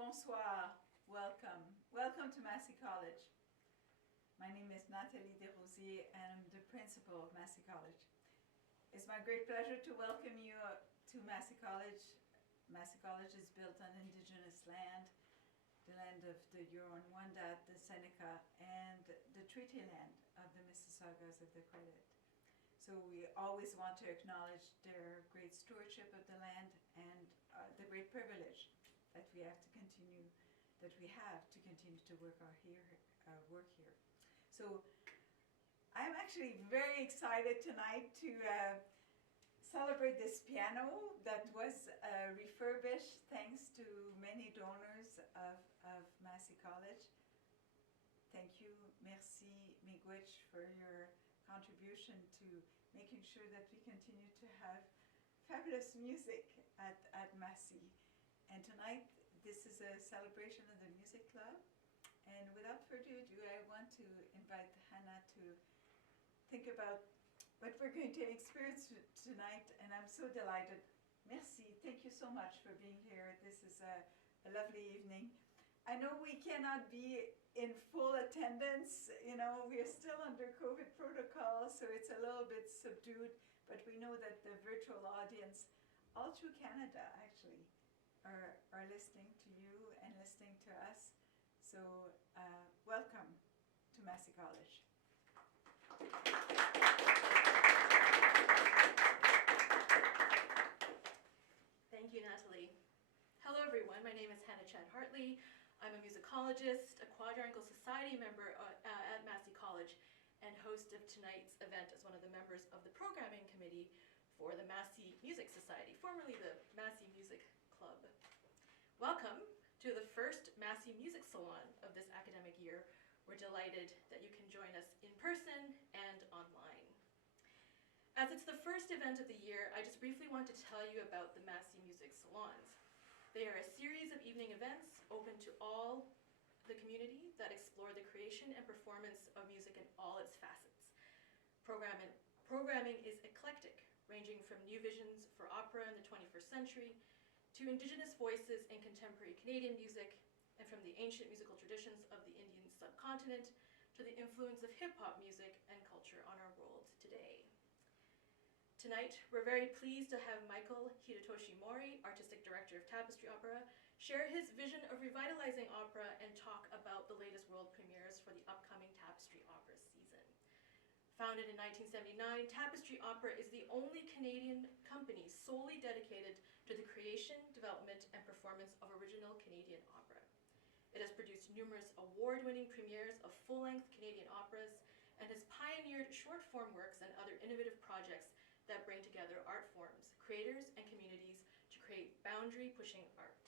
Bonsoir, welcome. Welcome to Massey College. My name is Nathalie Desrosiers and I'm the principal of Massey College. It's my great pleasure to welcome you to Massey College. Massey College is built on indigenous land, the land of the Huron-Wendat, the Seneca, and the treaty land of the Mississaugas of the Credit. So we always want to acknowledge their great stewardship of the land and the great privilege that we have to continue to work here. So I'm actually very excited tonight to celebrate this piano that was refurbished thanks to many donors of Massey College. Thank you, merci, miigwech, for your contribution to making sure that we continue to have fabulous music at Massey. And tonight, this is a celebration of the Music Club. And without further ado, I want to invite Hannah to think about what we're going to experience tonight. And I'm so delighted. Merci. Thank you so much for being here. This is a lovely evening. I know we cannot be in full attendance. You know, we are still under COVID protocol, so it's a little bit subdued. But we know that the virtual audience, all through Canada, actually, are listening to you and listening to us. So welcome to Massey College. Thank you, Natalie. Hello, everyone. My name is Hannah Chad Hartley. I'm a musicologist, a Quadrangle Society member at Massey College, and host of tonight's event as one of the members of the programming committee for the Massey Music Society, formerly the Massey Music Club. Welcome to the first Massey Music Salon of this academic year. We're delighted that you can join us in person and online. As it's the first event of the year, I just briefly want to tell you about the Massey Music Salons. They are a series of evening events open to all the community that explore the creation and performance of music in all its facets. Programming is eclectic, ranging from new visions for opera in the 21st century to Indigenous voices in contemporary Canadian music, and from the ancient musical traditions of the Indian subcontinent to the influence of hip-hop music and culture on our world today. Tonight, we're very pleased to have Michael Hidetoshi Mori, Artistic Director of Tapestry Opera, share his vision of revitalizing opera and talk about the latest world premieres for the upcoming Tapestry Opera season. Founded in 1979, Tapestry Opera is the only Canadian company solely dedicated to the creation, development, and performance of original Canadian opera. It has produced numerous award-winning premieres of full-length Canadian operas and has pioneered short-form works and other innovative projects that bring together art forms, creators, and communities to create boundary-pushing art.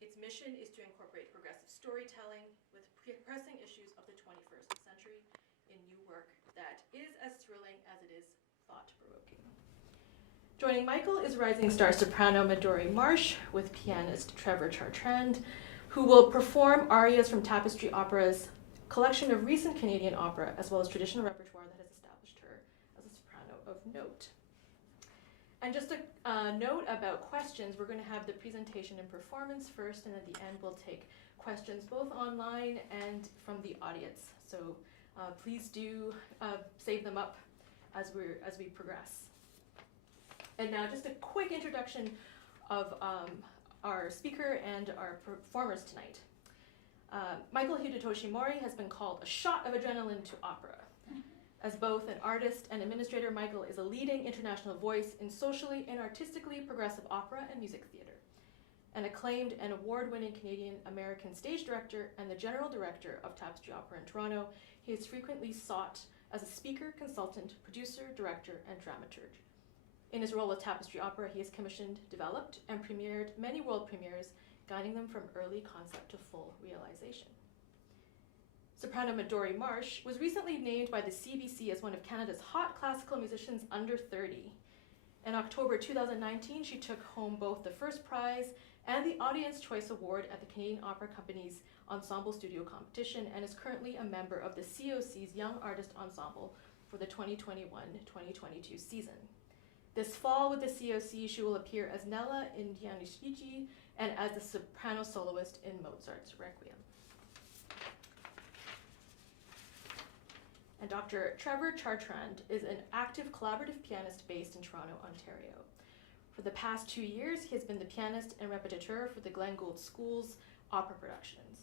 Its mission is to incorporate progressive storytelling with pressing issues of the 21st century in new work that is as thrilling as it is thought-provoking. Joining Michael is rising star soprano Midori Marsh with pianist Trevor Chartrand, who will perform arias from Tapestry Opera's collection of recent Canadian opera, as well as traditional repertoire that has established her as a soprano of note. And just a note about questions, we're going to have the presentation and performance first, and at the end we'll take questions both online and from the audience. So please do save them up as we progress. And now just a quick introduction of our speaker and our performers tonight. Michael Hidetoshi Mori has been called a shot of adrenaline to opera. As both an artist and administrator, Michael is a leading international voice in socially and artistically progressive opera and music theater. An acclaimed and award-winning Canadian-American stage director and the general director of Tapestry Opera in Toronto, he is frequently sought as a speaker, consultant, producer, director, and dramaturge. In his role with Tapestry Opera, he has commissioned, developed, and premiered many world premieres, guiding them from early concept to full realization. Soprano Midori Marsh was recently named by the CBC as one of Canada's hot classical musicians under 30. In October 2019, she took home both the first prize and the Audience Choice Award at the Canadian Opera Company's Ensemble Studio Competition and is currently a member of the COC's Young Artist Ensemble for the 2021-2022 season. This fall with the COC, she will appear as Nella in Dionysici and as the soprano soloist in Mozart's Requiem. And Dr. Trevor Chartrand is an active collaborative pianist based in Toronto, Ontario. For the past 2 years, he has been the pianist and repetiteur for the Glenn Gould School's opera productions.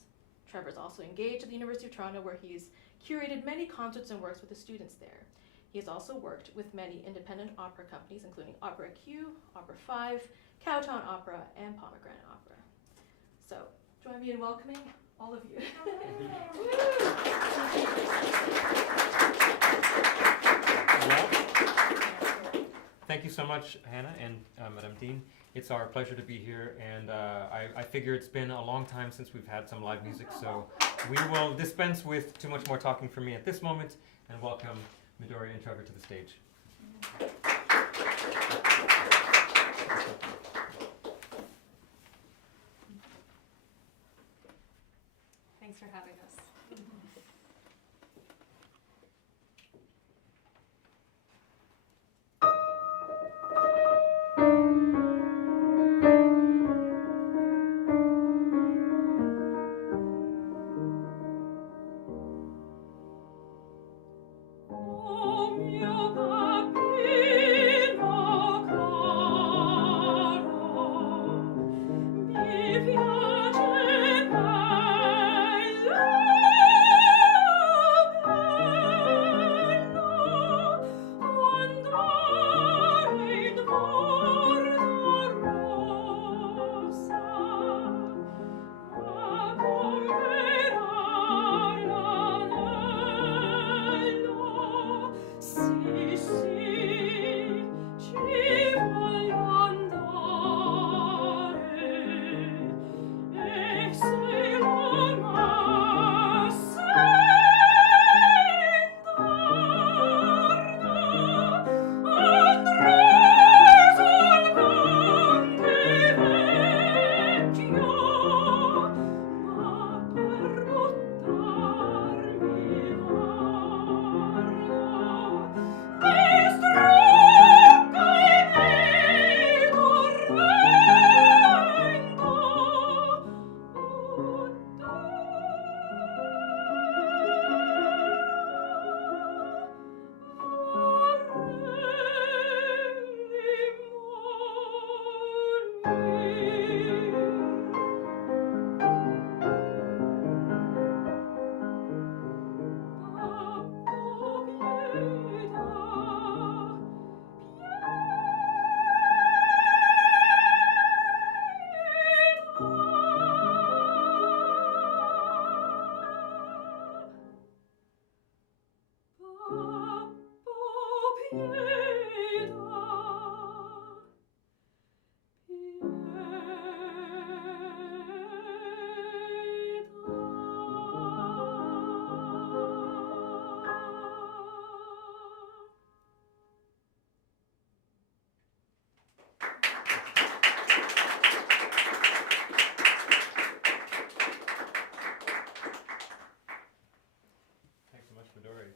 Trevor is also engaged at the University of Toronto, where he's curated many concerts and works with the students there. He has also worked with many independent opera companies, including Opera Q, Opera 5, Cowtown Opera, and Pomegranate Opera. So, join me in welcoming all of you. Well, thank you so much, Hannah and Madame Dean. It's our pleasure to be here, and I figure it's been a long time since we've had some live music, so we will dispense with too much more talking from me at this moment and welcome Midori and Trevor to the stage. Thanks for having us.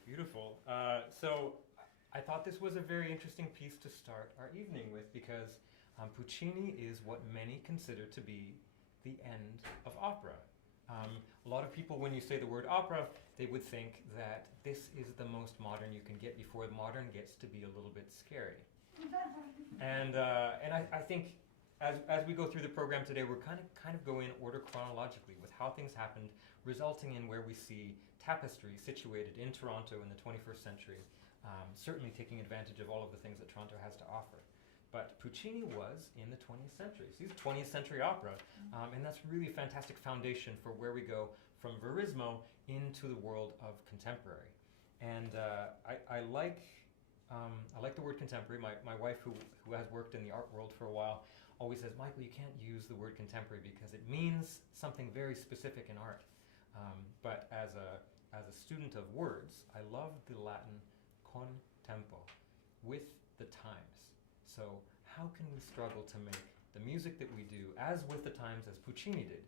Beautiful. So I thought this was a very interesting piece to start our evening with because Puccini is what many consider to be the end of opera. A lot of people, when you say the word opera, they would think that this is the most modern you can get before the modern gets to be a little bit scary. And I think as we go through the program today, we're kind of go in order chronologically with how things happened, resulting in where we see Tapestry situated in Toronto in the 21st century, certainly taking advantage of all of the things that Toronto has to offer. But Puccini was in the 20th century. So he's a 20th century opera, and that's really a fantastic foundation for where we go from Verismo into the world of contemporary. And I like the word contemporary. My wife, who has worked in the art world for a while, always says, Michael, you can't use the word contemporary because it means something very specific in art. But as a student of words, I love the Latin con tempo, with the times. So how can we struggle to make the music that we do as with the times as Puccini did?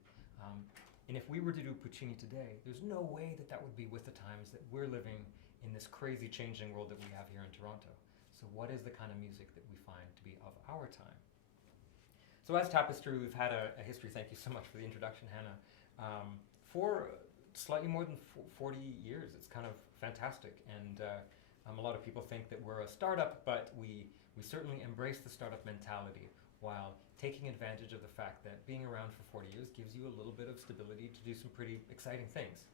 And if we were to do Puccini today, there's no way that would be with the times that we're living in this crazy changing world that we have here in Toronto. So So what is the kind of music that we find to be of our time? So as Tapestry, we've had a history, thank you so much for the introduction, Hannah, for slightly more than 40 years. It's kind of fantastic, and a lot of people think that we're a startup, but we certainly embrace the startup mentality while taking advantage of the fact that being around for 40 years gives you a little bit of stability to do some pretty exciting things.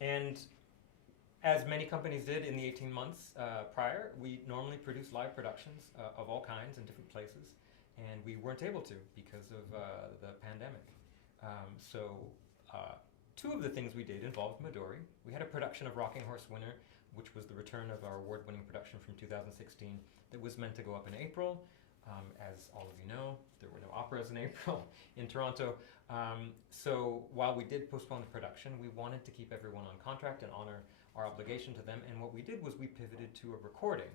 And as many companies did in the 18 months prior, we normally produce live productions of all kinds in different places, and we weren't able to because of the pandemic. Two of the things we did involved Midori. We had a production of Rocking Horse Winter, which was the return of our award-winning production from 2016 that was meant to go up in April. As all of you know, there were no operas in April in Toronto. So while we did postpone the production, we wanted to keep everyone on contract and honor our obligation to them. And what we did was we pivoted to a recording.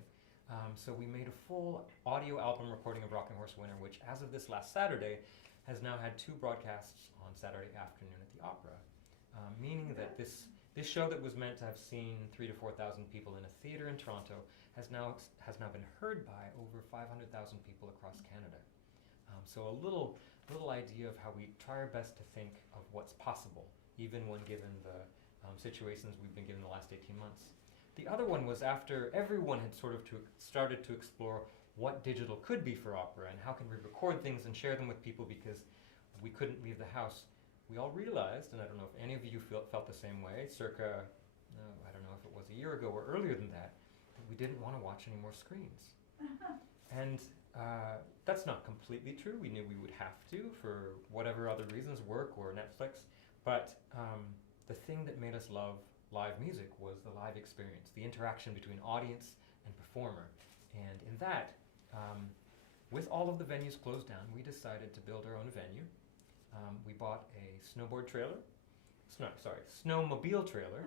So we made a full audio album recording of Rocking Horse Winter, which as of this last Saturday has now had 2 broadcasts on Saturday afternoon at the Opera, meaning that this show that was meant to have seen 3,000 to 4,000 people in a theater in Toronto has now been heard by over 500,000 people across Canada. So a little idea of how we try our best to think of what's possible, even when given the situations we've been given the last 18 months. The other one was after everyone had sort of started to explore what digital could be for opera and how can we record things and share them with people because we couldn't leave the house. We all realized, and I don't know if any of you felt the same way, circa, I don't know if it was a year ago or earlier than that we didn't want to watch any more screens. And that's not completely true. We knew we would have to for whatever other reasons, work or Netflix, but the thing that made us love live music was the live experience, the interaction between audience and performer. And in that, with all of the venues closed down, we decided to build our own venue. We bought a snowmobile trailer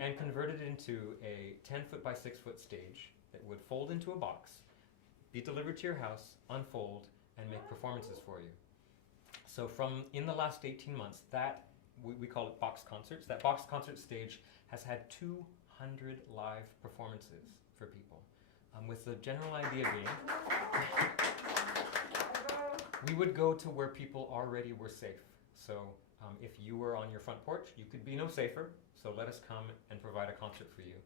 and converted it into a 10-foot by 6-foot stage that would fold into a box, be delivered to your house, unfold, and make performances for you. So in the last 18 months, we call it box concerts. That box concert stage has had 200 live performances for people, with the general idea being we would go to where people already were safe. So if you were on your front porch, you could be no safer, so let us come and provide a concert for you.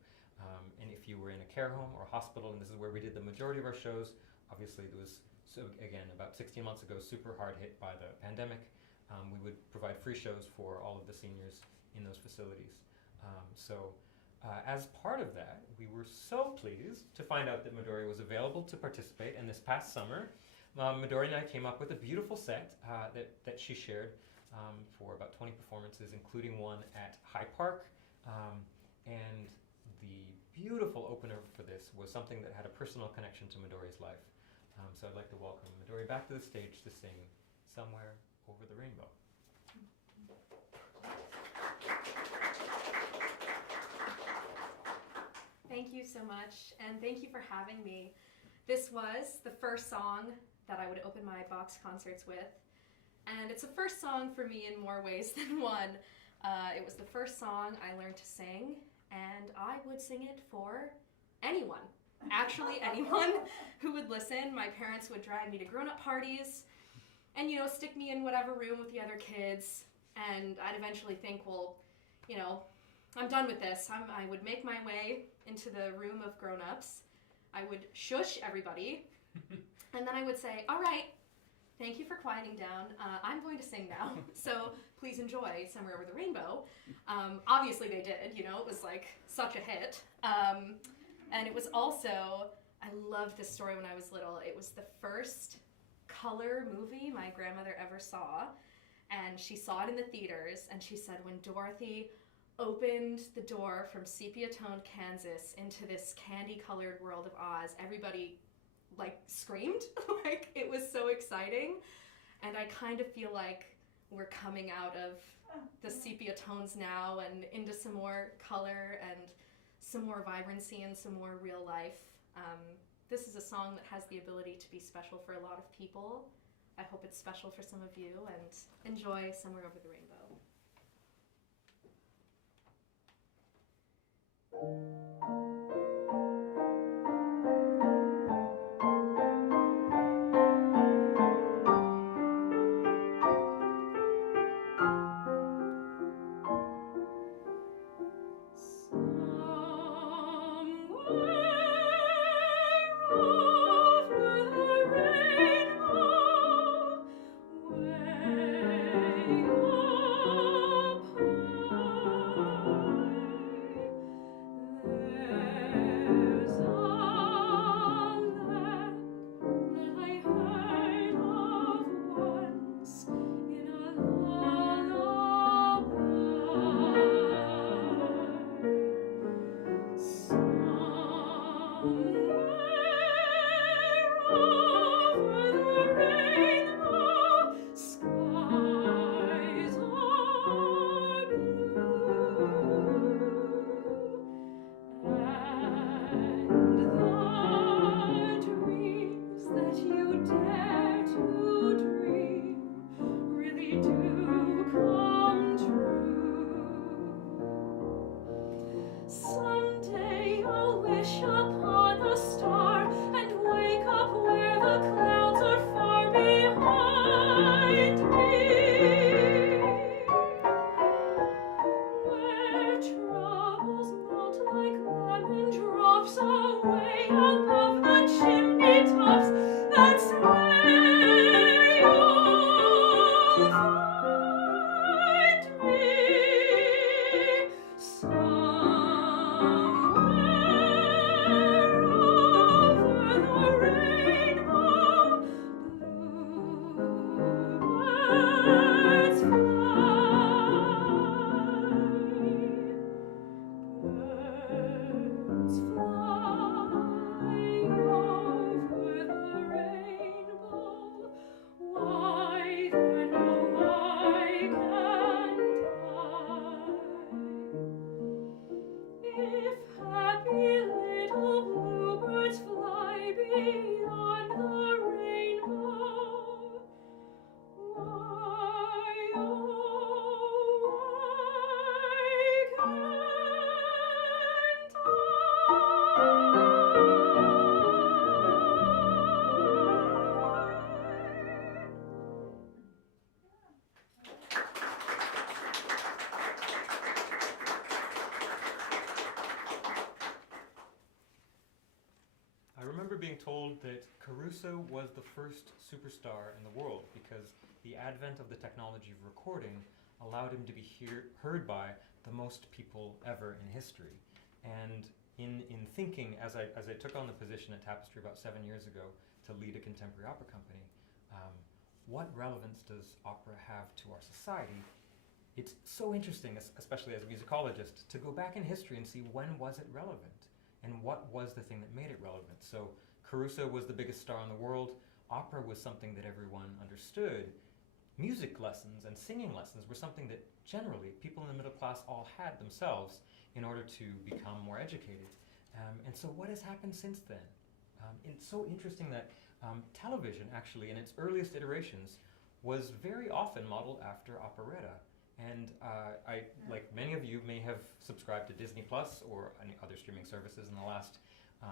And if you were in a care home or hospital, and this is where we did the majority of our shows, obviously it was, so again, about 16 months ago, super hard hit by the pandemic, we would provide free shows for all of the seniors in those facilities. As part of that, we were so pleased to find out that Midori was available to participate, and this past summer, Midori and I came up with a beautiful set that she shared for about 20 performances, including one at High Park. And the beautiful opener for this was something that had a personal connection to Midori's life. So I'd like to welcome Midori back to the stage to sing Somewhere Over the Rainbow. Thank you so much, and thank you for having me. This was the first song that I would open my box concerts with, and it's a first song for me in more ways than one. It was the first song I learned to sing, and I would sing it for anyone. Actually, anyone who would listen. My parents would drag me to grown-up parties and, stick me in whatever room with the other kids, and I'd eventually think, well, I'm done with this. I would make my way into the room of grown-ups. I would shush everybody, and then I would say, all right, thank you for quieting down. I'm going to sing now, so please enjoy Somewhere Over the Rainbow. Obviously they did, it was like such a hit. And it was also, I loved this story when I was little. It was the first color movie my grandmother ever saw, and she saw it in the theaters, and she said when Dorothy opened the door from sepia-toned Kansas into this candy-colored world of Oz, everybody screamed. It was so exciting. And I kind of feel like we're coming out of the sepia tones now and into some more color and some more vibrancy and some more real life. This is a song that has the ability to be special for a lot of people. I hope it's special for some of you, and enjoy Somewhere Over the Rainbow. Caruso was the first superstar in the world because the advent of the technology of recording allowed him to be heard by the most people ever in history. And in thinking, as I took on the position at Tapestry about 7 years ago to lead a contemporary opera company, what relevance does opera have to our society? It's so interesting, especially as a musicologist, to go back in history and see when was it relevant and what was the thing that made it relevant. So Caruso was the biggest star in the world. Opera was something that everyone understood. Music lessons and singing lessons were something that generally people in the middle class all had themselves in order to become more educated. And so what has happened since then? It's so interesting that television, actually, in its earliest iterations, was very often modeled after operetta. And I, like many of you, may have subscribed to Disney Plus or any other streaming services in the last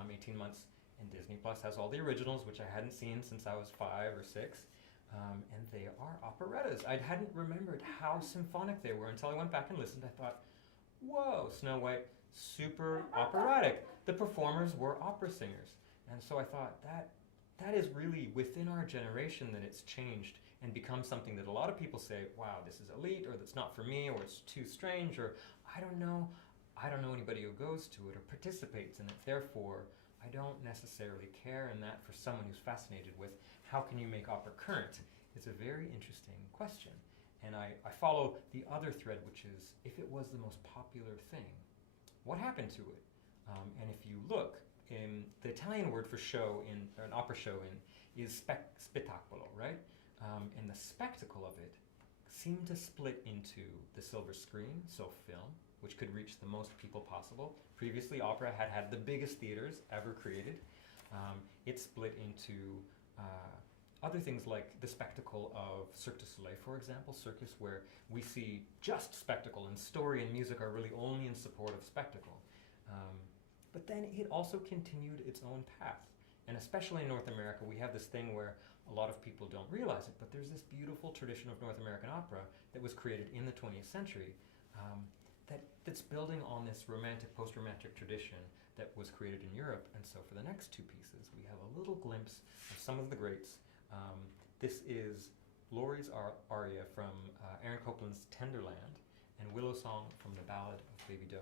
18 months. And Disney Plus has all the originals, which I hadn't seen since I was 5 or 6. And they are operettas. I hadn't remembered how symphonic they were until I went back and listened. I thought, whoa, Snow White, super operatic. The performers were opera singers. And so I thought, that is really within our generation that it's changed and become something that a lot of people say, wow, this is elite, or that's not for me, or it's too strange, or I don't know anybody who goes to it or participates in it. Therefore, I don't necessarily care, and that for someone who's fascinated with how can you make opera current, it's a very interesting question. And I follow the other thread, which is, if it was the most popular thing, what happened to it? And if you look, the Italian word for show or an opera show is spettacolo, right? And the spectacle of it seemed to split into the silver screen, so film, which could reach the most people possible. Previously, opera had the biggest theaters ever created. It split into other things like the spectacle of Cirque du Soleil, for example, circus, where we see just spectacle and story and music are really only in support of spectacle. But then it also continued its own path. And especially in North America, we have this thing where a lot of people don't realize it, but there's this beautiful tradition of North American opera that was created in the 20th century that's building on this romantic, post-romantic tradition that was created in Europe. And so for the next 2 pieces, we have a little glimpse of some of the greats. This is Laurie's aria from Aaron Copland's Tenderland and Willow Song from the Ballad of Baby Doe.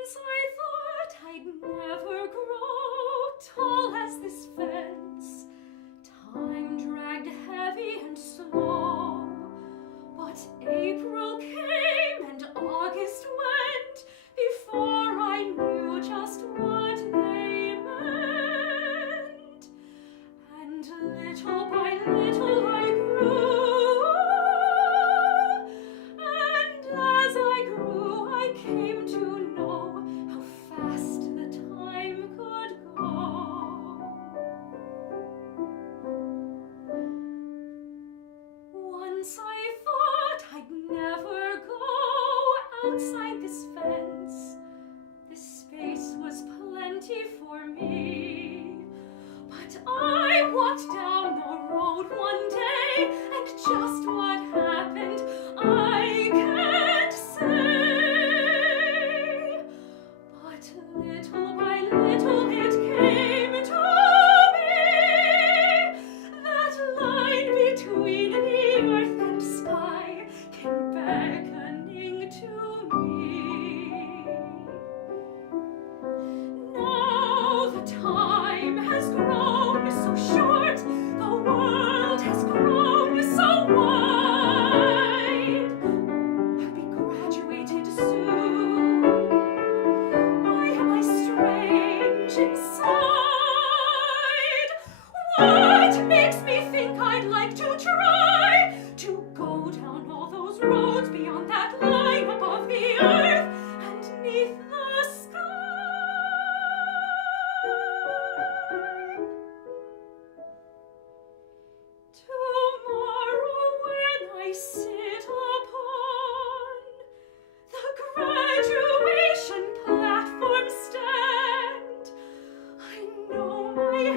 Once I thought I'd never grow tall as this fence. Time dragged heavy and slow, but April came and August went before I knew just what they meant. And little by little I grew, and as I grew I came to know how fast the time could go. Once I thought I'd never go outside this fence. This space was plenty for me. But I walked down the road one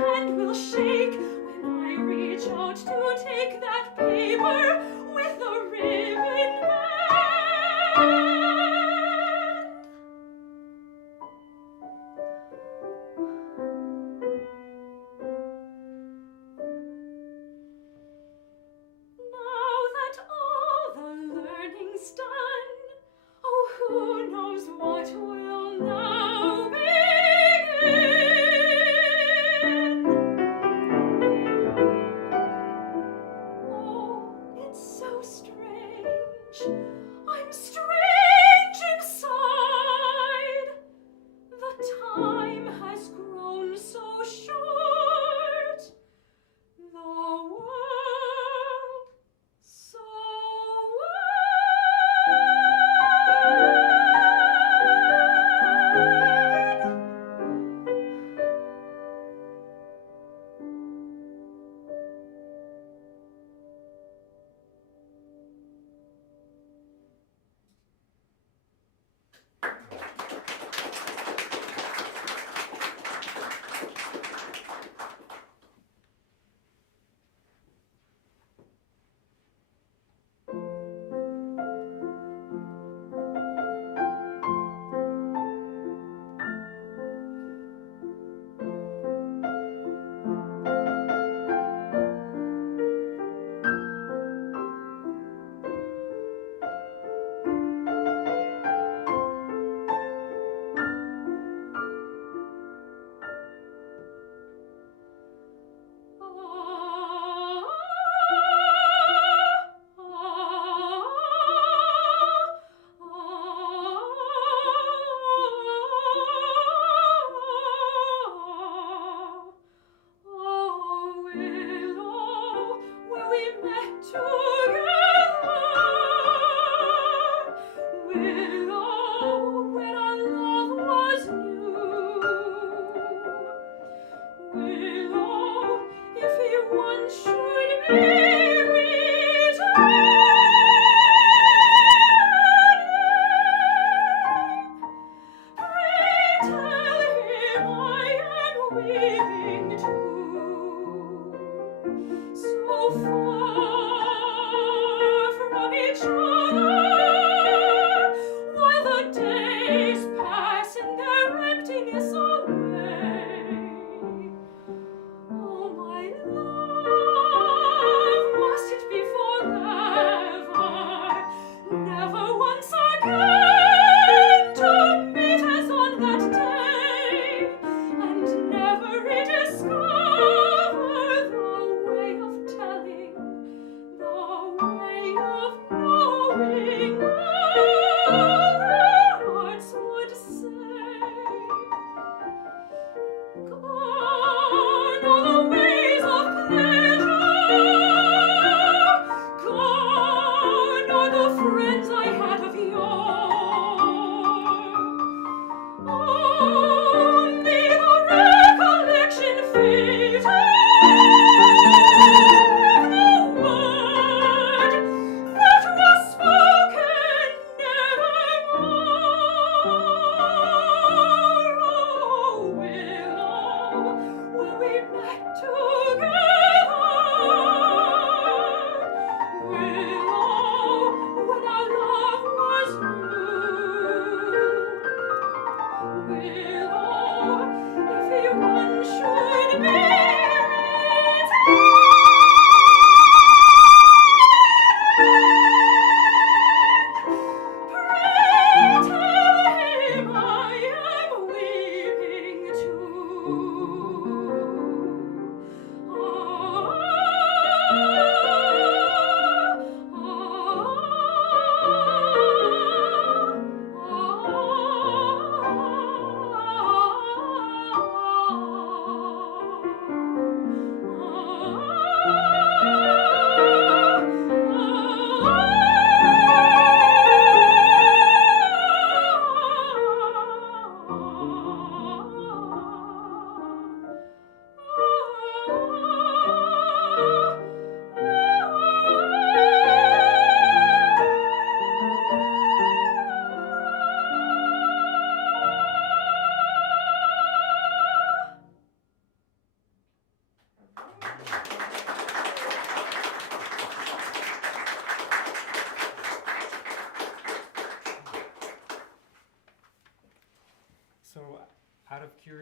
hand will shake when I reach out to take that paper with the ribbon band. Now that all the learning's done, oh, who knows what will now begin? Oh, it's so strange. I'm strange inside. The time has grown so short. The world so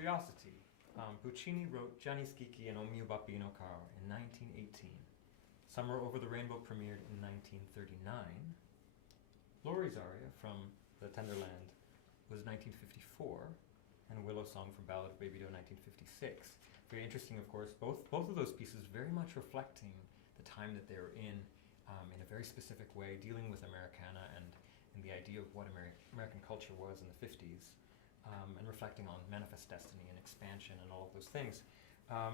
curiosity. Puccini wrote Gianni Schicchi and O mio babbino caro in 1918. Summer Over the Rainbow premiered in 1939. Laurie's aria from The Tender Land was 1954, and Willow Song from Ballad of Baby Doe 1956. Very interesting, of course, both of those pieces very much reflecting the time that they were in a very specific way, dealing with Americana and the idea of what American culture was in the 50s. And reflecting on manifest destiny and expansion and all of those things. I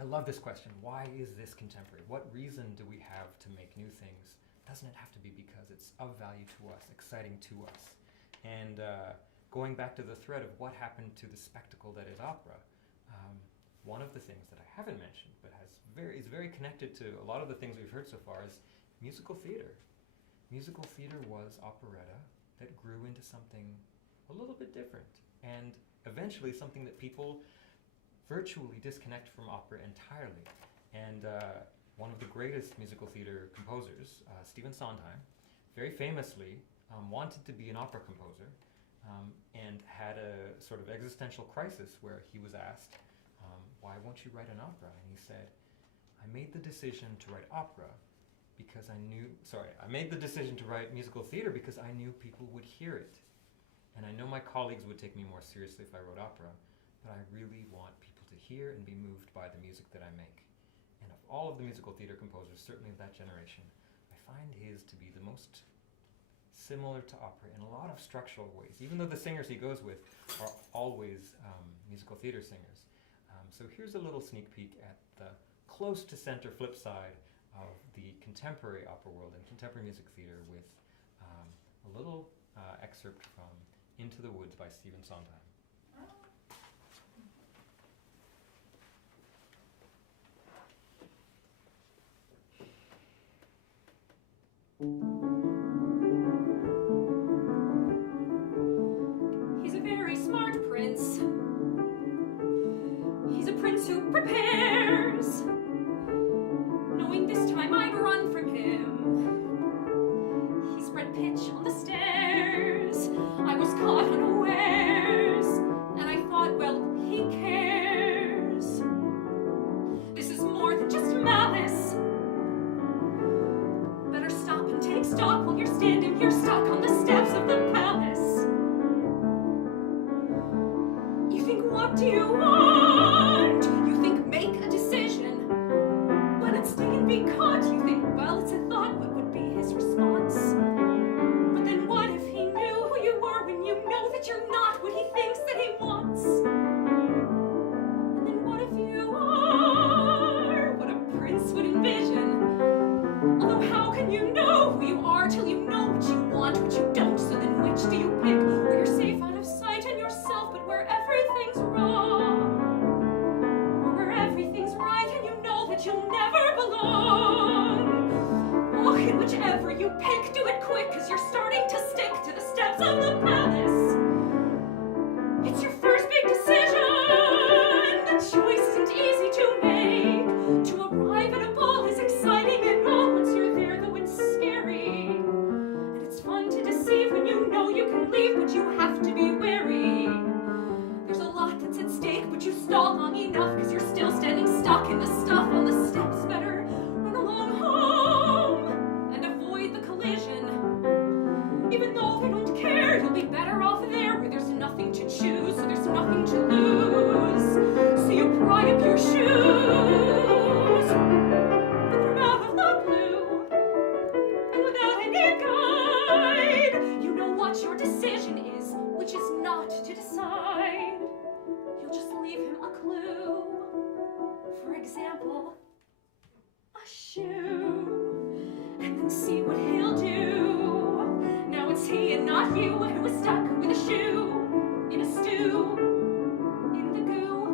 love this question. Why is this contemporary? What reason do we have to make new things? Doesn't it have to be because it's of value to us, exciting to us? And going back to the thread of what happened to the spectacle that is opera, one of the things that I haven't mentioned, but is very connected to a lot of the things we've heard so far, is musical theater. Musical theater was operetta that grew into something a little bit different, and eventually something that people virtually disconnect from opera entirely. And one of the greatest musical theater composers, Stephen Sondheim, very famously wanted to be an opera composer and had a sort of existential crisis where he was asked, why won't you write an opera? And he said, I made the decision to write opera because I made the decision to write musical theater because I knew people would hear it. And I know my colleagues would take me more seriously if I wrote opera, but I really want people to hear and be moved by the music that I make. And of all of the musical theater composers, certainly of that generation, I find his to be the most similar to opera in a lot of structural ways, even though the singers he goes with are always musical theater singers. So here's a little sneak peek at the close to center flip side of the contemporary opera world and contemporary music theater with a little excerpt from Into the Woods by Stephen Sondheim. He's a very smart prince. He's a prince who prepares, knowing this time I'd run from him. He spread pitch on the stairs. I was caught unawares, and I thought, well, he cares. This is more than just malice. Better stop and take stock while you're standing here stuck on the steps of the palace. You think, what do you want? You think, make a decision. When at stake and be caught, you think, well, it's a thought, what would be his response? But then what if he knew who you were when you know that you're not what he thinks that he wants? And then what if you are what a prince would envision? Although how can you know who you are till you know what you want, what you don't? So then which do you pick? Where you're safe out of sight and yourself, but where everything's wrong? Or where everything's right and you know that you'll never belong? Oh, and whichever you pick, do it quick, cause you're starting to stick to the steps of the palace. It's your first big decision. The choice isn't easy to make. To arrive at a ball is exciting and all. Once you're there, though, it's scary. And it's fun to deceive when you know you can leave, but you have to be wary. There's a lot that's at stake, but you stall long enough, cause you're still standing stuck in the stuff on the steps. Better run along home and avoid the collision. Even though they don't care, you'll be better off there where there's nothing to choose, so there's nothing to lose. So you pry up your shoes, but from out of the blue, and without any guide, you know what your decision is, which is not to decide. You'll just leave him a clue. For example, a shoe, and then see what he'll do. Now it's he and not you who is stuck with a shoe in a stew, in the goo.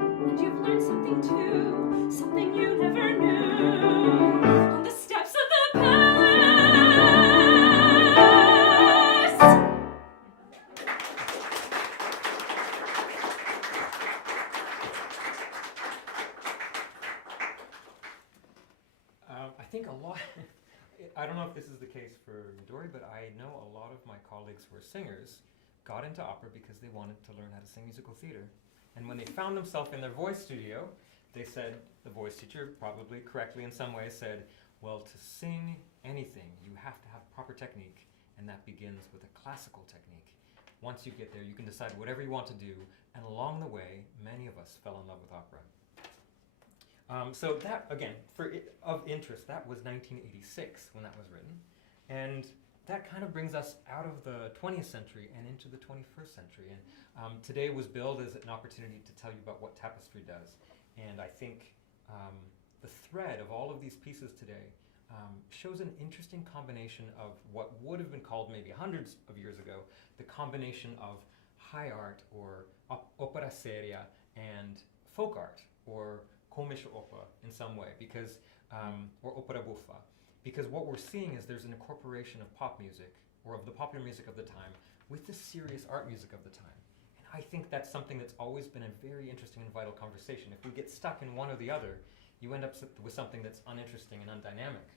And you've learned something too, something you never knew. On the steps of the palace. I think a lot, I don't know if this is the case for Midori, but I know a lot of my colleagues who are singers got into opera because they wanted to learn how to sing musical theater. And when they found themselves in their voice studio, they said, the voice teacher, probably correctly in some ways, said, well, to sing anything, you have to have proper technique, and that begins with a classical technique. Once you get there, you can decide whatever you want to do, and along the way, many of us fell in love with opera. So that, again, of interest, that was 1986 when that was written, and that kind of brings us out of the 20th century and into the 21st century. And today was billed as an opportunity to tell you about what Tapestry does. And I think the thread of all of these pieces today shows an interesting combination of what would have been called maybe hundreds of years ago, the combination of high art or opera seria and folk art, or komische Oper in some way, because or opera buffa. Because what we're seeing is there's an incorporation of pop music, or of the popular music of the time, with the serious art music of the time. And I think that's something that's always been a very interesting and vital conversation. If we get stuck in one or the other, you end up with something that's uninteresting and undynamic.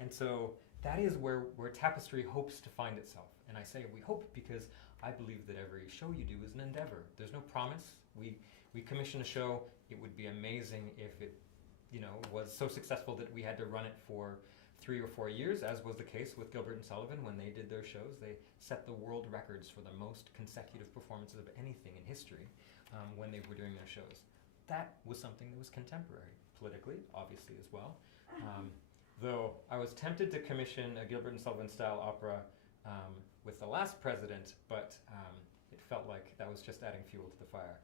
And so that is where Tapestry hopes to find itself. And I say we hope because I believe that every show you do is an endeavor. There's no promise. We commission a show. It would be amazing if it was so successful that we had to run it for 3 or 4 years, as was the case with Gilbert and Sullivan when they did their shows. They set the world records for the most consecutive performances of anything in history when they were doing their shows. That was something that was contemporary, politically, obviously, as well. Though I was tempted to commission a Gilbert and Sullivan style opera with the last president, but it felt like that was just adding fuel to the fire.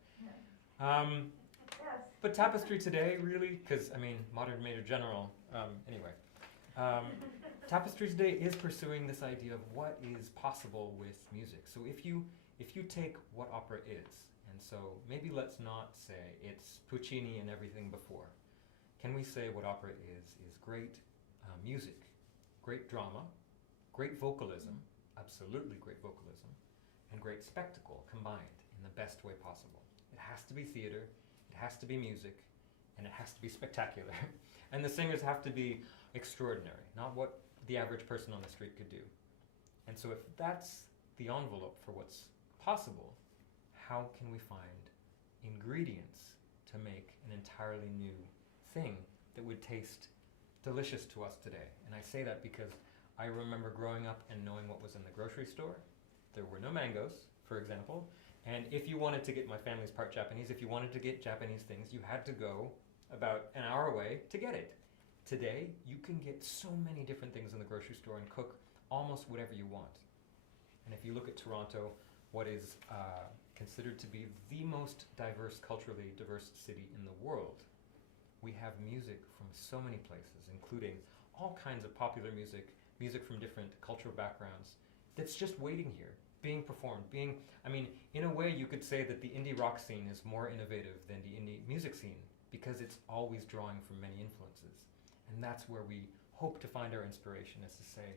But Tapestry today, really, because, modern Major General, anyway. Tapestry today is pursuing this idea of what is possible with music. So if you take what opera is, and so maybe let's not say it's Puccini and everything before. Can we say what opera is great music, great drama, great vocalism, absolutely great vocalism, and great spectacle combined in the best way possible. It has to be theater, it has to be music, and it has to be spectacular. And the singers have to be extraordinary, not what the average person on the street could do. And so if that's the envelope for what's possible, how can we find ingredients to make an entirely new thing that would taste delicious to us today? And I say that because I remember growing up and knowing what was in the grocery store. There were no mangoes, for example. And if you wanted to get, my family's part Japanese, if you wanted to get Japanese things, you had to go about an hour away to get it. Today, you can get so many different things in the grocery store and cook almost whatever you want. And if you look at Toronto, what is considered to be the most culturally diverse city in the world, we have music from so many places, including all kinds of popular music, music from different cultural backgrounds, that's just waiting here, being performed, in a way you could say that the indie rock scene is more innovative than the indie music scene because it's always drawing from many influences. And that's where we hope to find our inspiration, is to say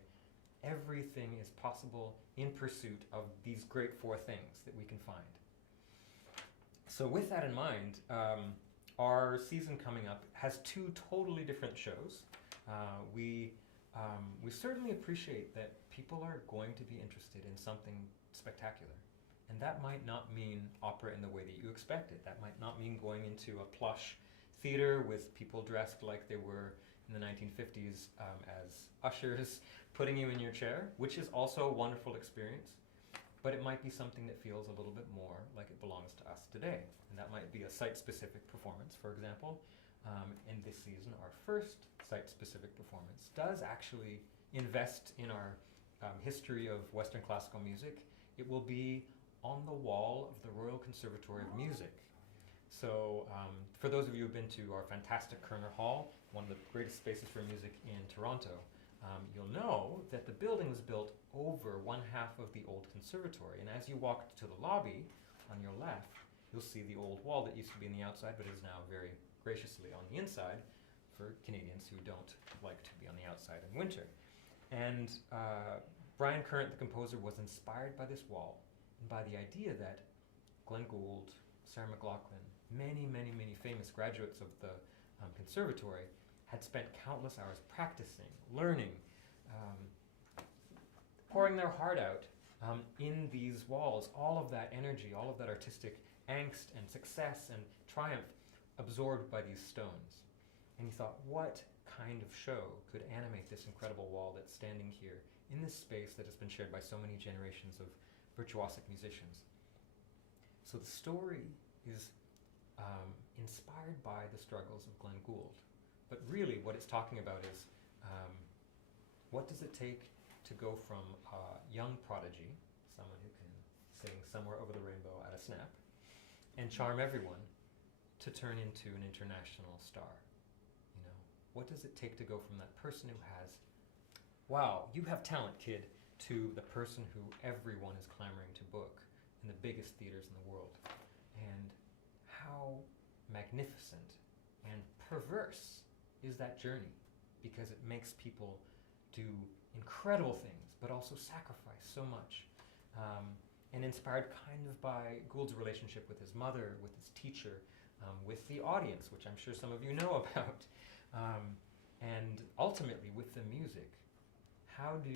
everything is possible in pursuit of these great 4 things that we can find. So with that in mind, our season coming up has 2 totally different shows. We certainly appreciate that people are going to be interested in something spectacular. And that might not mean opera in the way that you expect it. That might not mean going into a plush theater with people dressed like they were in the 1950s as ushers, putting you in your chair, which is also a wonderful experience. But it might be something that feels a little bit more like it belongs to us today. And that might be a site-specific performance, for example. In this season, our first site-specific performance does actually invest in our history of Western classical music. It will be on the wall of the Royal Conservatory of Music. So for those of you who've been to our fantastic Kerner Hall, one of the greatest spaces for music in Toronto, you'll know that the building was built over 1/2 of the old conservatory. And as you walk to the lobby on your left, you'll see the old wall that used to be on the outside but is now very graciously on the inside for Canadians who don't like to be on the outside in winter. And Brian Current, the composer, was inspired by this wall and by the idea that Glenn Gould, Sarah McLachlan, many, many, many famous graduates of the conservatory had spent countless hours practicing, learning, pouring their heart out in these walls, all of that energy, all of that artistic angst and success and triumph absorbed by these stones. And he thought, what kind of show could animate this incredible wall that's standing here in this space that has been shared by so many generations of virtuosic musicians? So the story is inspired by the struggles of Glenn Gould. But really what it's talking about is what does it take to go from a young prodigy, someone who can sing Somewhere Over the Rainbow at a snap, and charm everyone, to turn into an international star? You know, what does it take to go from that person who has, wow, you have talent, kid, to the person who everyone is clamoring to book in the biggest theaters in the world? And how magnificent and perverse is that journey, because it makes people do incredible things, but also sacrifice so much. And inspired kind of by Gould's relationship with his mother, with his teacher, with the audience, which I'm sure some of you know about, and ultimately with the music. How do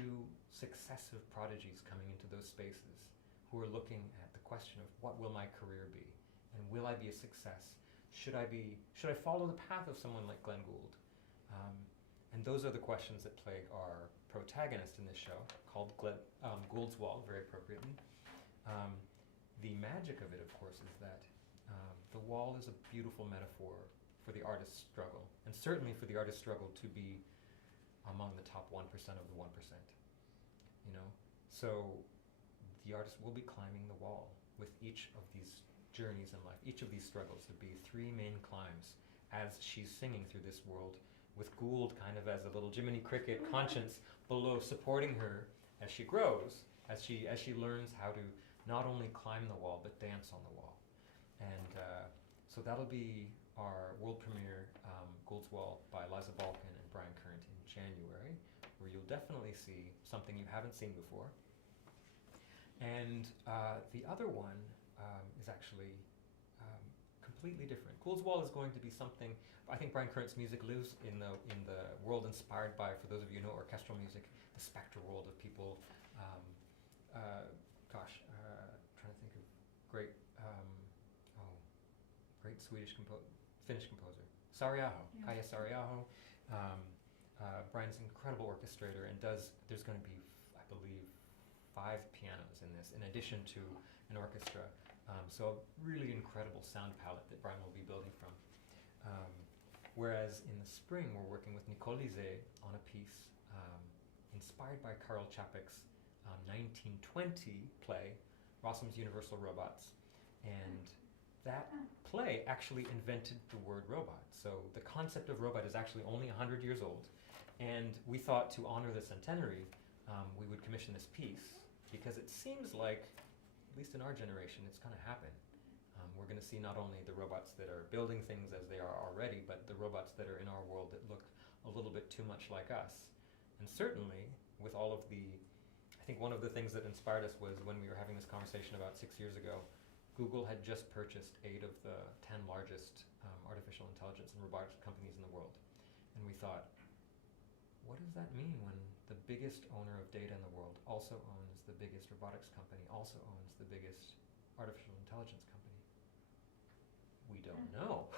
successive prodigies coming into those spaces, who are looking at the question of what will my career be, and will I be a success? Should I follow the path of someone like Glenn Gould? And those are the questions that plague our protagonist in this show, called Gould's Wall, very appropriately. The magic of it, of course, is that the wall is a beautiful metaphor for the artist's struggle, and certainly for the artist's struggle to be among the top 1% of the 1%. You know, so the artist will be climbing the wall with each of these journeys in life, each of these struggles. There'll be 3 main climbs as she's singing through this world, with Gould kind of as a little Jiminy Cricket conscience below, supporting her as she grows, as she learns how to not only climb the wall but dance on the wall. And so that'll be our world premiere, Gould's Wall by Liza Balkan and Brian Current in January, where you'll definitely see something you haven't seen before. And the other one is actually completely different. Gould's Wall is going to be something. I think Brian Current's music lives in the world inspired by, for those of you who know orchestral music, the spectral world of people. Trying to think of great Finnish composer, Sariaho, Kaija Sariaho. Brian's an incredible orchestrator, and there's going to be, I believe, 5 pianos in this, in addition to an orchestra. So a really incredible sound palette that Brian will be building from. Whereas in the spring, we're working with Nicole Lizée on a piece inspired by Karl Čapek's 1920 play, Rossum's Universal Robots. And that play actually invented the word robot. So the concept of robot is actually only 100 years old. And we thought, to honor the centenary, we would commission this piece, because it seems like, at least in our generation, it's going to happen. We're going to see not only the robots that are building things as they are already, but the robots that are in our world that look a little bit too much like us. And certainly, with all of I think one of the things that inspired us was when we were having this conversation about 6 years ago, Google had just purchased 8 of the 10 largest artificial intelligence and robotics companies in the world. And we thought, what does that mean when the biggest owner of data in the world also owns the biggest robotics company, also owns the biggest artificial intelligence company? We don't know.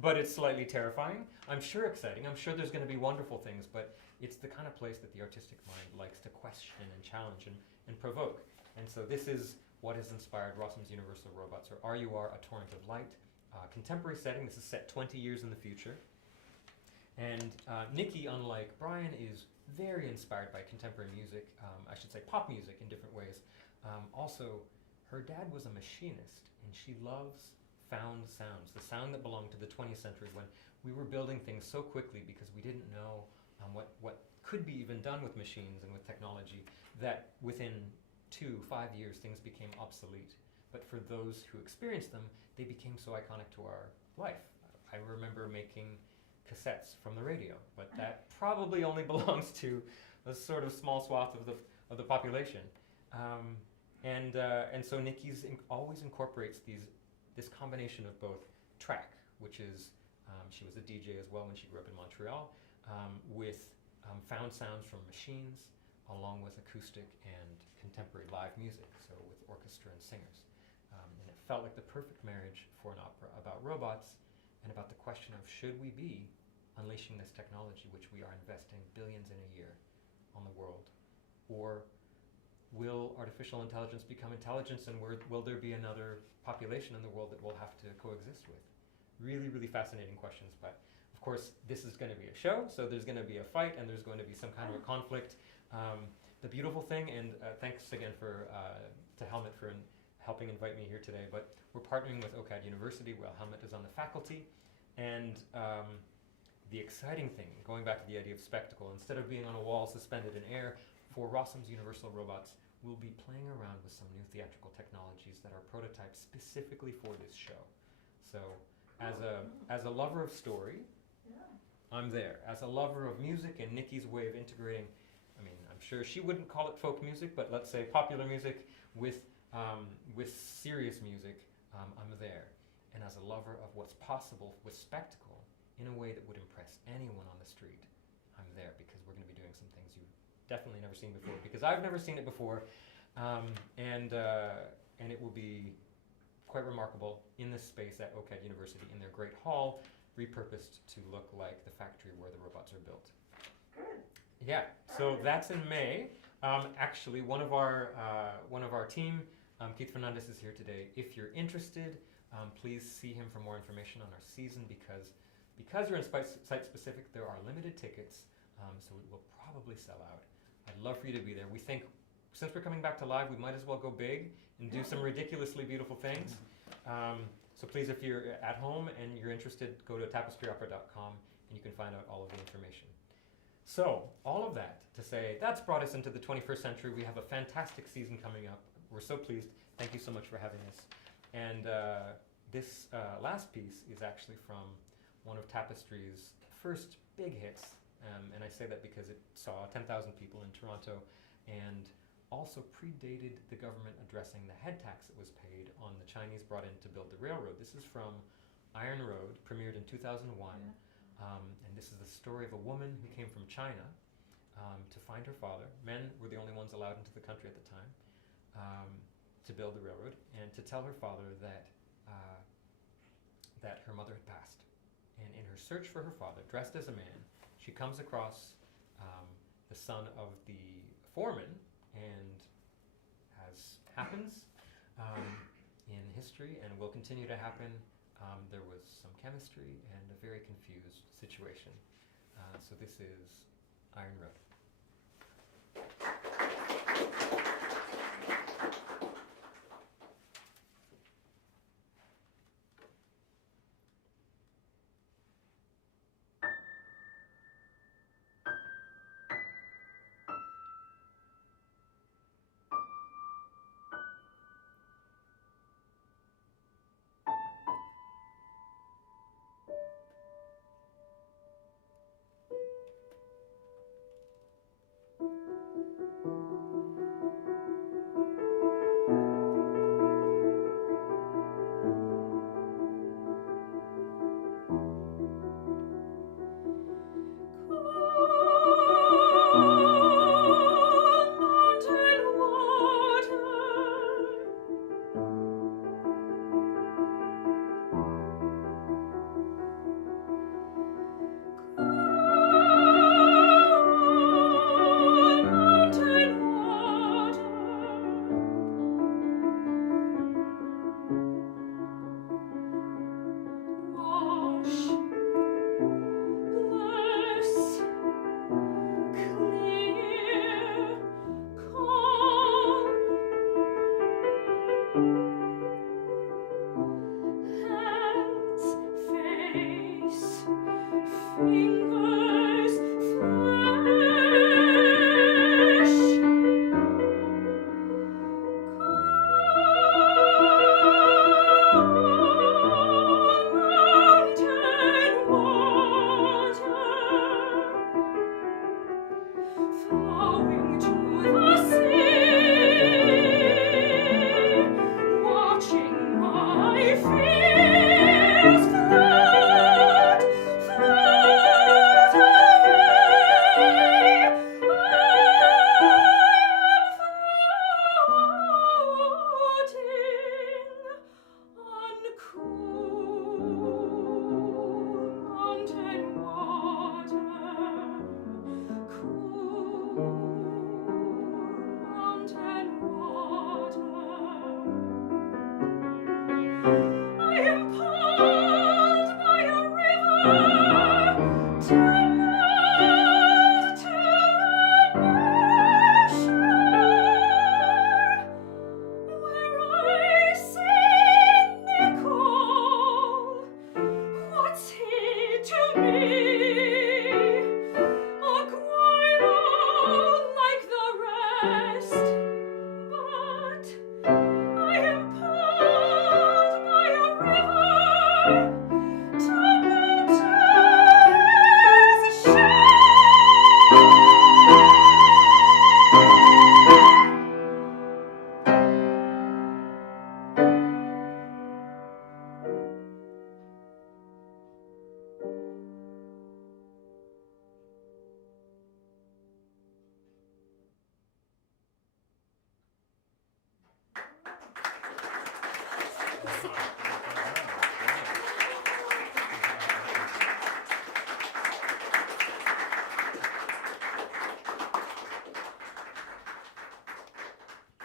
But it's slightly terrifying. I'm sure exciting. I'm sure there's going to be wonderful things, but it's the kind of place that the artistic mind likes to question and challenge and provoke. And so this is what has inspired Rossum's Universal Robots, or RUR, A Torrent of Light. Contemporary setting. This is set 20 years in the future. And Nikki, unlike Brian, is very inspired by contemporary music, I should say pop music in different ways. Also, her dad was a machinist, and she loves found sounds, the sound that belonged to the 20th century, when we were building things so quickly because we didn't know what could be even done with machines and with technology, that within 2-5 years things became obsolete. But for those who experienced them, they became so iconic to our life. I remember making cassettes from the radio, but that probably only belongs to a sort of small swath of the population. And so Nikki's always incorporates this combination of both track, which is, she was a DJ as well when she grew up in Montreal, with found sounds from machines, along with acoustic and contemporary live music, so with orchestra and singers. And it felt like the perfect marriage for an opera about robots and about the question of should we be unleashing this technology, which we are investing billions in a year on the world, or will artificial intelligence become intelligence, and will there be another population in the world that we'll have to coexist with? Really, really fascinating questions, but of course this is going to be a show, so there's going to be a fight and there's going to be some kind of a conflict. The beautiful thing, and thanks again to Helmut for helping invite me here today, but we're partnering with OCAD University while Helmut is on the faculty, and the exciting thing, going back to the idea of spectacle, instead of being on a wall suspended in air, for Rossum's Universal Robots, we'll be playing around with some new theatrical technologies that are prototyped specifically for this show. So as a lover of story, I'm there. As a lover of music and Nikki's way of integrating, I mean, I'm sure she wouldn't call it folk music, but let's say popular music with serious music, I'm there. And as a lover of what's possible with spectacle in a way that would impress anyone on the street, I'm there, because we're going to be doing some things you've definitely never seen before, because I've never seen it before, and it will be quite remarkable in this space at OCAD University in their great hall, repurposed to look like the factory where the robots are built. Good. Yeah, so that's in May. Actually, one of our team, Keith Fernandez, is here today. If you're interested, please see him for more information on our season, because you're in site specific, there are limited tickets, so it will probably sell out. I'd love for you to be there. We think, since we're coming back to live, we might as well go big and do some ridiculously beautiful things. So please, if you're at home and you're interested, go to tapestryopera.com and you can find out all of the information. So, all of that to say, that's brought us into the 21st century. We have a fantastic season coming up. We're so pleased. Thank you so much for having us. And this last piece is actually from one of Tapestry's first big hits. And I say that because it saw 10,000 people in Toronto and also predated the government addressing the head tax that was paid on the Chinese brought in to build the railroad. This is from Iron Road, premiered in 2001. And this is the story of a woman who came from China to find her father. Men were the only ones allowed into the country at the time, to build the railroad, and to tell her father that her mother had passed. And in her search for her father, dressed as a man, she comes across the son of the foreman, and as happens in history and will continue to happen, there was some chemistry and a very confused situation. So this is Iron Road.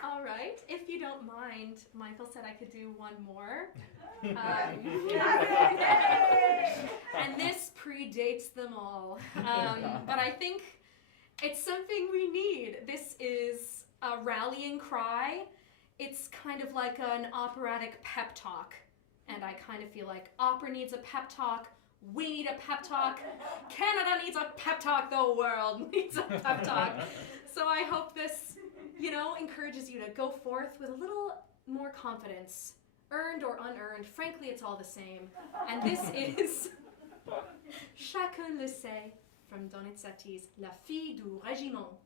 All right, if you don't mind, Michael said I could do one more. And this predates them all. But I think it's something we need. This is a rallying cry. It's kind of like an operatic pep talk. And I kind of feel like opera needs a pep talk. We need a pep talk. Canada needs a pep talk. The world needs a pep talk. So I hope this, encourages you to go forth with a little more confidence. Earned or unearned, frankly, it's all the same. And this is Chacun le sait from Donizetti's La Fille du Régiment.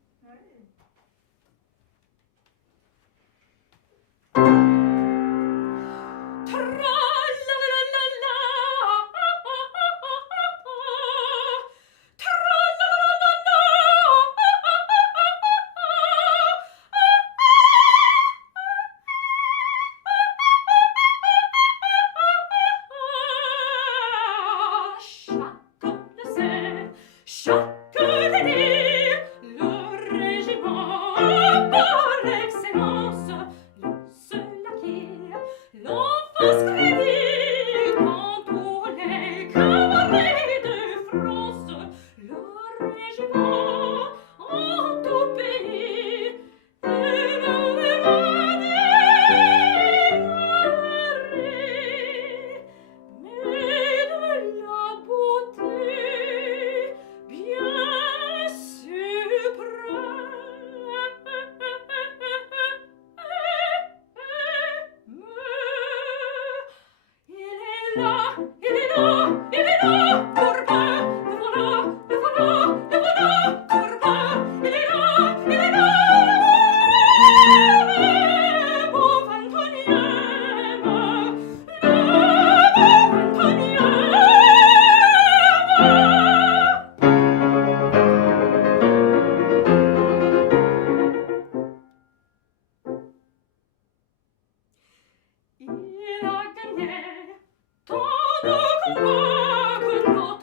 Il a gagné tant de combats que notre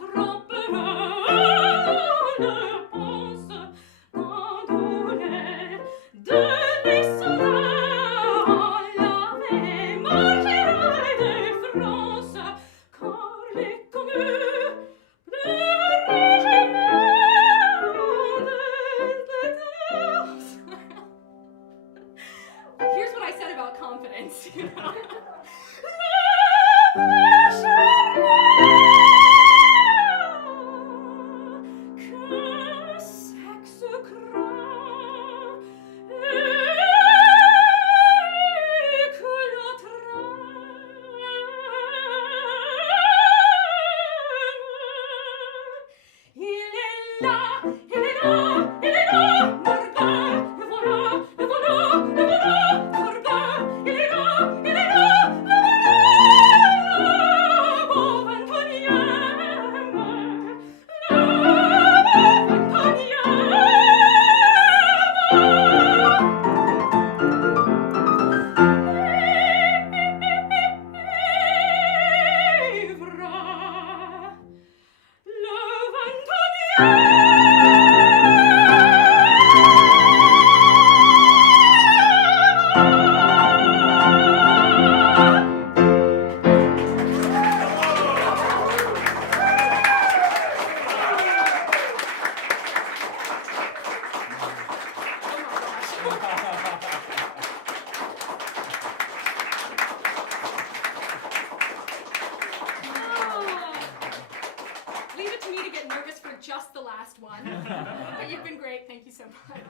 just the last one. But you've been great. Thank you so much.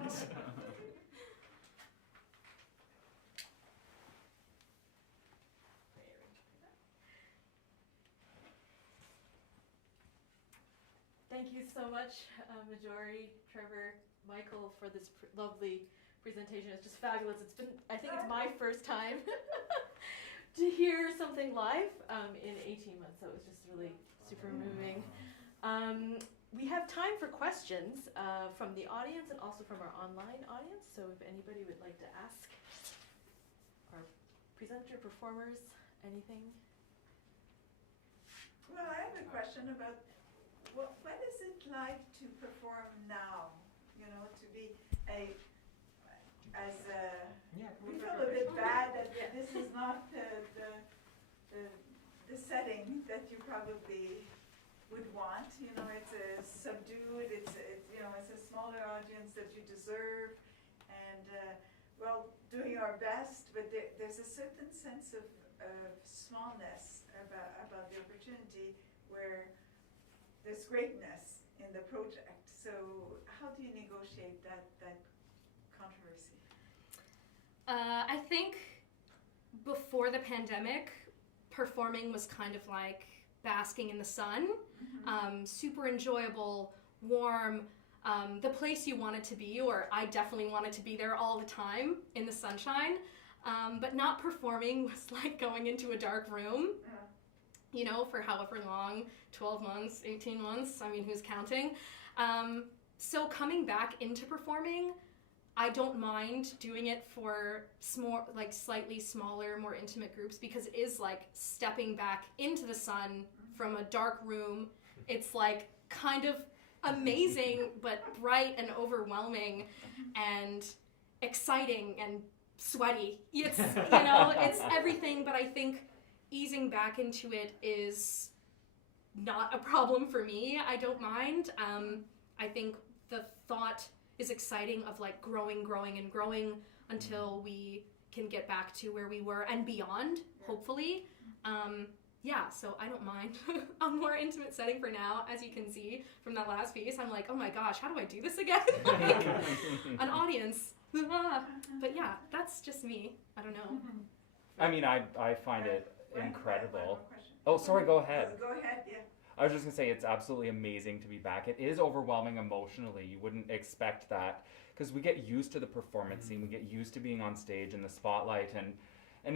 Thank you so much, Midori, Trevor, Michael, for this lovely presentation. It's just fabulous. I think it's my first time to hear something live in 18 months, so it was just really super moving. We have time for questions from the audience and also from our online audience, so if anybody would like to ask our presenter, performers, anything. Well, I have a question about what is it like to perform now? You know, to be we feel a bit bad that this is not the setting that you probably would want. You know, it's a subdued, it's a smaller audience that you deserve, and doing our best. But there's a certain sense of smallness about the opportunity where there's greatness in the project. So how do you negotiate that controversy? I think before the pandemic, performing was kind of like basking in the sun. Super enjoyable, warm, the place you wanted to be, or I definitely wanted to be there all the time in the sunshine. But not performing was like going into a dark room, you know, for however long, 12 months, 18 months, I mean, who's counting? So coming back into performing, I don't mind doing it for slightly smaller, more intimate groups, because it is like stepping back into the sun from a dark room. It's like kind of amazing, but bright and overwhelming and exciting and sweaty. It's, you know, it's everything, but I think easing back into it is not a problem for me. I don't mind. I think the thought is exciting of like growing until we can get back to where we were and beyond, hopefully. So I don't mind a more intimate setting for now. As you can see from that last piece, I'm like, oh my gosh, how do I do this again? Like, an audience. But yeah, that's just me. I don't know. I mean, I find it incredible. Oh, sorry, go ahead. Go ahead, yeah. I was just going to say, it's absolutely amazing to be back. It is overwhelming emotionally. You wouldn't expect that, because we get used to the performance scene. We get used to being on stage in the spotlight and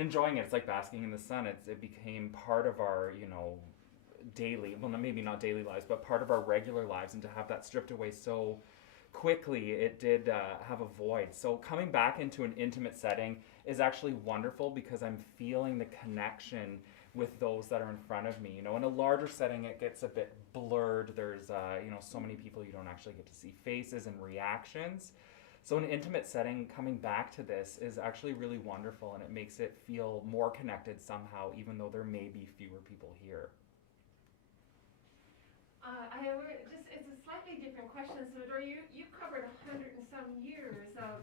enjoying it. It's like basking in the sun. It became part of our, you know, daily, well, maybe not daily lives, but part of our regular lives. And to have that stripped away so quickly, it did have a void. So coming back into an intimate setting is actually wonderful, because I'm feeling the connection with those that are in front of me. You know, in a larger setting, it gets a bit blurred. There's, so many people you don't actually get to see faces and reactions. So in an intimate setting, coming back to this is actually really wonderful, and it makes it feel more connected somehow, even though there may be fewer people here. It's a slightly different question. So, Midori, you covered 100 and some years of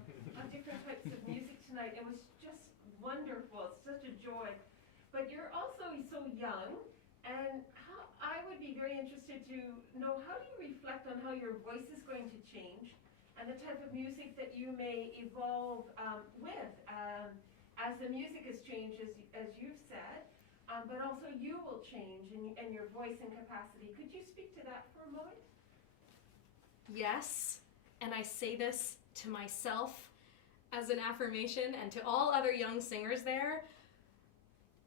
different types of music tonight. It was just wonderful. It's such a joy. But you're also so young, and I would be very interested to know, how do you reflect on how your voice is going to change and the type of music that you may evolve with as the music has changed, as you've said, but also you will change in your voice and capacity. Could you speak to that for a moment? Yes, and I say this to myself as an affirmation and to all other young singers there.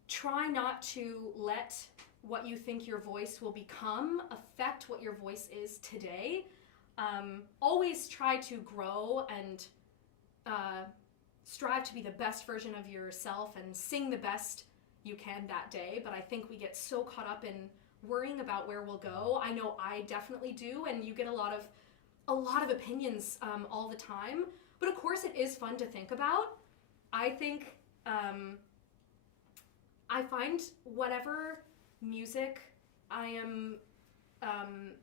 Try not to let what you think your voice will become affect what your voice is today. Always try to grow and strive to be the best version of yourself and sing the best you can that day. But I think we get so caught up in worrying about where we'll go. I know I definitely do, and you get a lot of opinions all the time. But of course, it is fun to think about. I think I find whatever music I am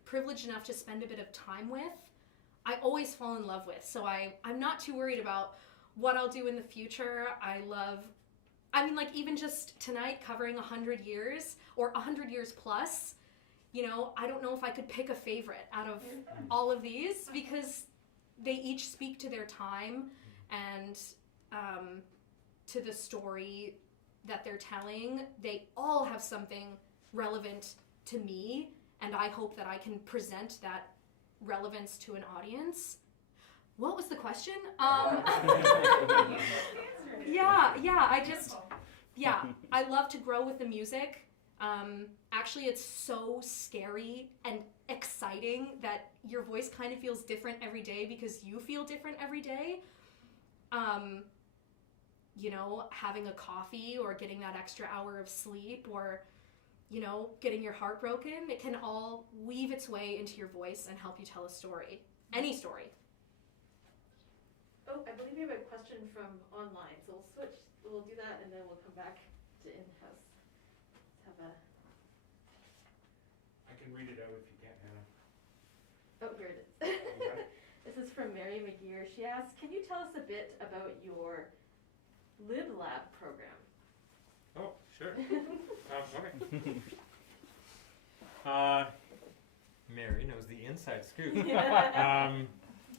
privileged enough to spend a bit of time with, I always fall in love with. So I'm not too worried about what I'll do in the future. Even just tonight covering 100 years or 100 years plus, you know, I don't know if I could pick a favorite out of all of these because they each speak to their time and to the story that they're telling. They all have something relevant to me, and I hope that I can present that relevance to an audience. What was the question? I love to grow with the music. Actually, it's so scary and exciting that your voice kind of feels different every day because you feel different every day. You know, having a coffee or getting that extra hour of sleep or, you know, getting your heart broken, it can all weave its way into your voice and help you tell a story. Any story. Oh, I believe we have a question from online, so we'll do that and then we'll come back to in-house. Let's have a... I can read it out if you can't, Hannah. Oh, here it is. Okay. This is from Mary McGeer. She asks, can you tell us a bit about your LibLab program? Oh, sure. Okay. Mary knows the inside scoop.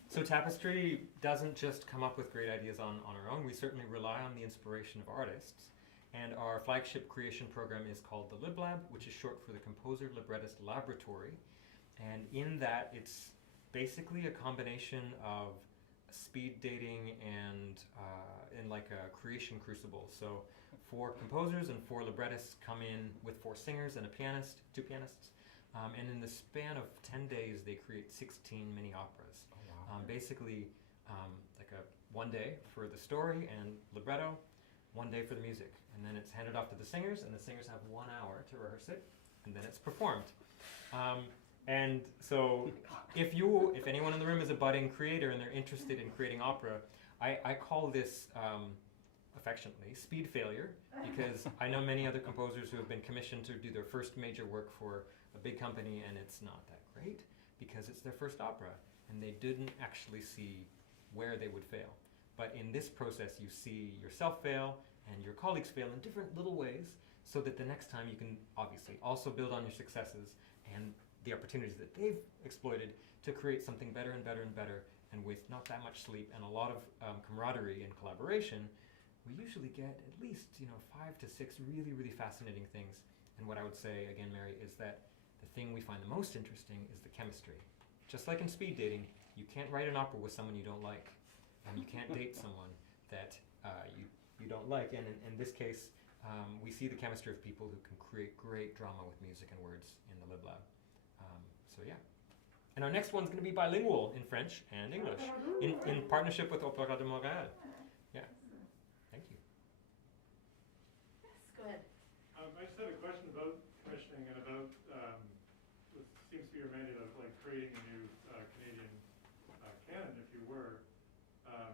So Tapestry doesn't just come up with great ideas on our own. We certainly rely on the inspiration of artists. And our flagship creation program is called the LibLab, which is short for the Composer Librettist Laboratory. And in that, it's basically a combination of speed dating and in like a creation crucible. So 4 composers and 4 librettists come in with 4 singers and a pianist, 2 pianists. And in the span of 10 days, they create 16 mini operas. Oh, wow. Basically, like a 1 day for the story and libretto, 1 day for the music. And then it's handed off to the singers, and the singers have 1 hour to rehearse it, and then it's performed. And so if anyone in the room is a budding creator and they're interested in creating opera, I call this affectionately speed failure, because I know many other composers who have been commissioned to do their first major work for a big company, and it's not that great because it's their first opera and they didn't actually see where they would fail. But in this process, you see yourself fail and your colleagues fail in different little ways, so that the next time you can obviously also build on your successes and the opportunities that they've exploited to create something better and better and better, and with not that much sleep and a lot of camaraderie and collaboration, we usually get at least 5 to 6 really, really fascinating things. And what I would say, again, Mary, is that the thing we find the most interesting is the chemistry. Just like in speed dating, you can't write an opera with someone you don't like, and you can't date someone that you don't like. And in this case, we see the chemistry of people who can create great drama with music and words in the LibLab. So yeah. And our next one's going to be bilingual in French and English, in partnership with Opéra de Montréal. Yeah. Thank you. Yes, go ahead. I just had a question about commissioning and about what seems to be your mandate of like creating a new Canadian canon, if you were. I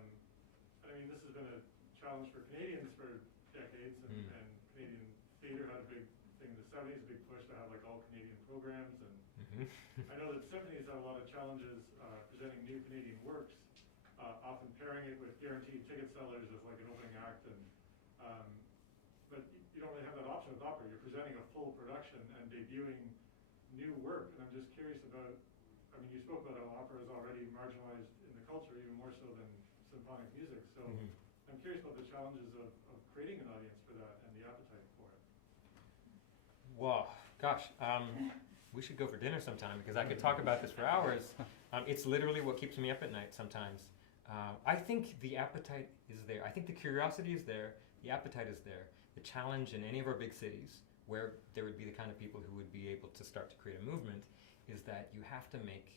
mean, this has been a challenge for Canadians for decades, and Canadian theatre had a big thing in the 70s, a big push to have like all Canadian programs, and I know that symphonies have a lot of challenges presenting new Canadian works, often pairing it with guaranteed ticket sellers as like an opening act, and but you don't really have that option with opera. You're presenting a full production and debuting new work, and I'm just curious about, I mean, you spoke about how opera is already marginalized in the culture, even more so than symphonic music, so I'm curious about the challenges of creating an audience for that and the appetite for it. Wow, gosh, we should go for dinner sometime, because I could talk about this for hours. It's literally what keeps me up at night sometimes. I think the appetite is there. I think the curiosity is there. The appetite is there. The challenge in any of our big cities, where there would be the kind of people who would be able to start to create a movement, is that you have to make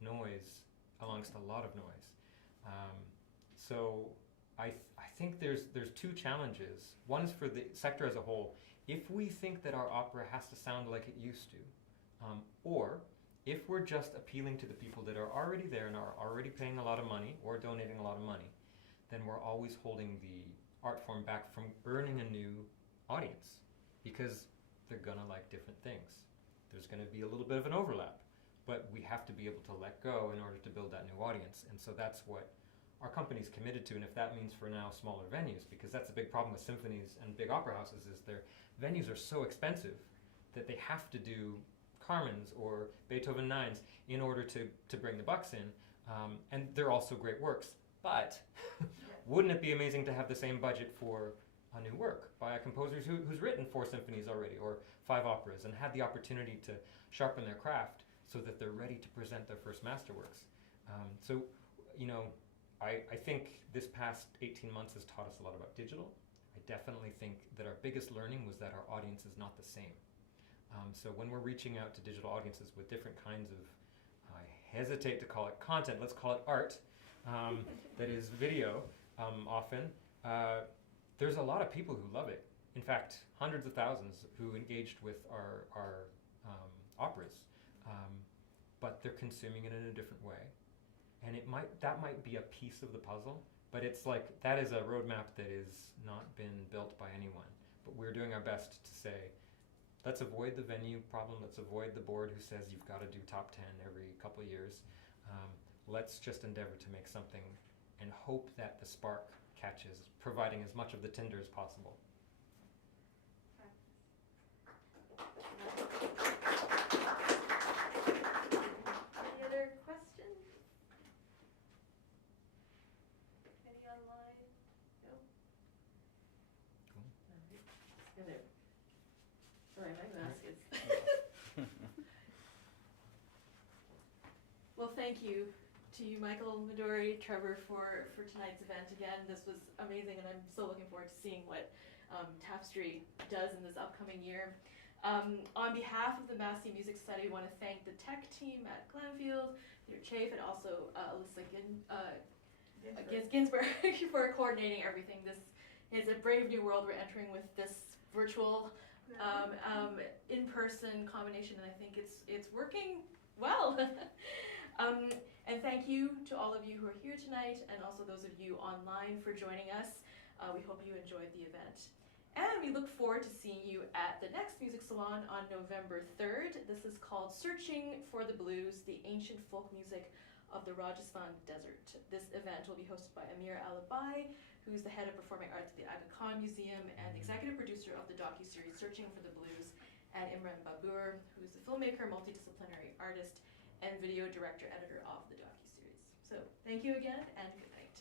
noise amongst a lot of noise. So I think there's 2 challenges. One is for the sector as a whole. If we think that our opera has to sound like it used to, or if we're just appealing to the people that are already there and are already paying a lot of money or donating a lot of money, then we're always holding the art form back from earning a new audience, because they're gonna like different things. There's gonna be a little bit of an overlap, but we have to be able to let go in order to build that new audience. And so that's what our company's committed to, and if that means for now smaller venues, because that's a big problem with symphonies and big opera houses, is their venues are so expensive that they have to do Carmen's or Beethoven Nines in order to bring the bucks in. And they're also great works. But wouldn't it be amazing to have the same budget for a new work by a composer who's written 4 symphonies already or 5 operas and had the opportunity to sharpen their craft so that they're ready to present their first masterworks? So, you know, I think this past 18 months has taught us a lot about digital. I definitely think that our biggest learning was that our audience is not the same. So when we're reaching out to digital audiences with different kinds of, I hesitate to call it content, let's call it art, that is video often, there's a lot of people who love it. In fact, hundreds of thousands who engaged with our operas, but they're consuming it in a different way. And that might be a piece of the puzzle, but it's like, that is a roadmap that has not been built by anyone. But we're doing our best to say, let's avoid the venue problem, let's avoid the board who says you've got to do top 10 every couple of years. Let's just endeavor to make something and hope that the spark catches, providing as much of the tinder as possible. Any other questions? Any online? No? Cool. Sorry, my mask is. Well, thank you to you, Michael, Midori, Trevor, for tonight's event. Again, this was amazing, and I'm so looking forward to seeing what Tapestry does in this upcoming year. On behalf of the Massey Music Study, we want to thank the tech team at Glenfield, Peter Chafe, and also Alyssa Ginsberg for coordinating everything. This is a brave new world we're entering with this virtual, in-person combination, and I think it's working well. And thank you to all of you who are here tonight, and also those of you online for joining us. We hope you enjoyed the event. And we look forward to seeing you at the next music salon on November 3rd. This is called Searching for the Blues, the Ancient Folk Music of the Rajasthan Desert. This event will be hosted by Amir Alibai, who's the head of performing arts at the Aga Khan Museum and the executive producer of the docuseries Searching for the Blues, and Imran Babur, who's the filmmaker, multidisciplinary artist, and video director editor of the docuseries. So thank you again, and good night.